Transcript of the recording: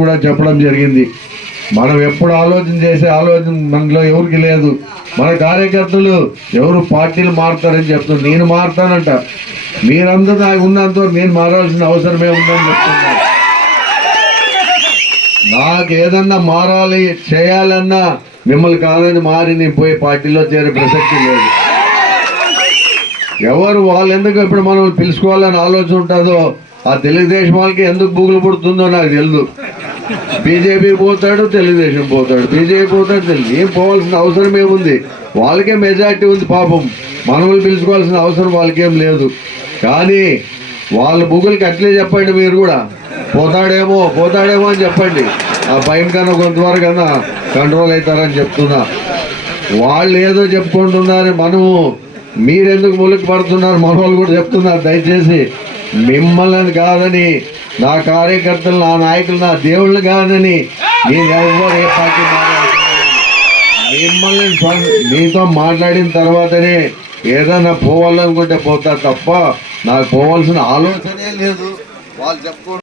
కూడా చెప్పడం జరిగింది. మనం ఎప్పుడు ఆలోచన చేసే ఆలోచన మనలో ఎవరికి లేదు. మన కార్యకర్తలు ఎవరు పార్టీలు మారుతారని చెప్తున్నారు. నేను మారుతానంట. మీరందరూ నాకు ఉన్నంత నేను మారాల్సిన అవసరమే ఉందని చెప్తున్నారు. నాకు ఏదన్నా మారాలి చేయాలన్నా మిమ్మల్ని కాదని మారి నేను పోయి పార్టీలో చేరే ప్రసక్తి లేదు. ఎవరు వాళ్ళు ఎందుకు ఇప్పుడు మనం పిలుచుకోవాలని ఆలోచన ఉంటుందో ఆ తెలుగుదేశం వాళ్ళకి ఎందుకు బూగులు పుడుతుందో నాకు తెలియదు. బీజేపీ పోతాడు, తెలుగుదేశం పోతాడు, బీజేపీ పోతాడు, తెలుగు ఏం పోవాల్సిన అవసరం ఏముంది? వాళ్ళకే మెజార్టీ ఉంది పాపం. మనల్ని పిలుచుకోవాల్సిన అవసరం వాళ్ళకేం లేదు. కానీ వాళ్ళ బుగులకి అట్లే చెప్పండి. మీరు కూడా పోతాడేమో అని చెప్పండి. ఆ పైన కన్నా కొంతవరకన్నా కంట్రోల్ అవుతారని చెప్తున్నా. వాళ్ళు ఏదో చెప్పుకుంటున్నారు, మనము మీరెందుకు ములికి పడుతున్నారు మన వాళ్ళు కూడా చెప్తున్నారు. దయచేసి మిమ్మల్ని కాదని, నా కార్యకర్తలు, నా నాయకులు, నా దేవుళ్ళు కాదని నేను ఎవరు ఏ పార్టీ మిమ్మల్ని మీతో మాట్లాడిన తర్వాతనే ఏదైనా పోవాలనుకుంటే పోతా తప్ప నాకు పోవాల్సిన ఆలోచనే లేదు. వాళ్ళు చెప్పుకో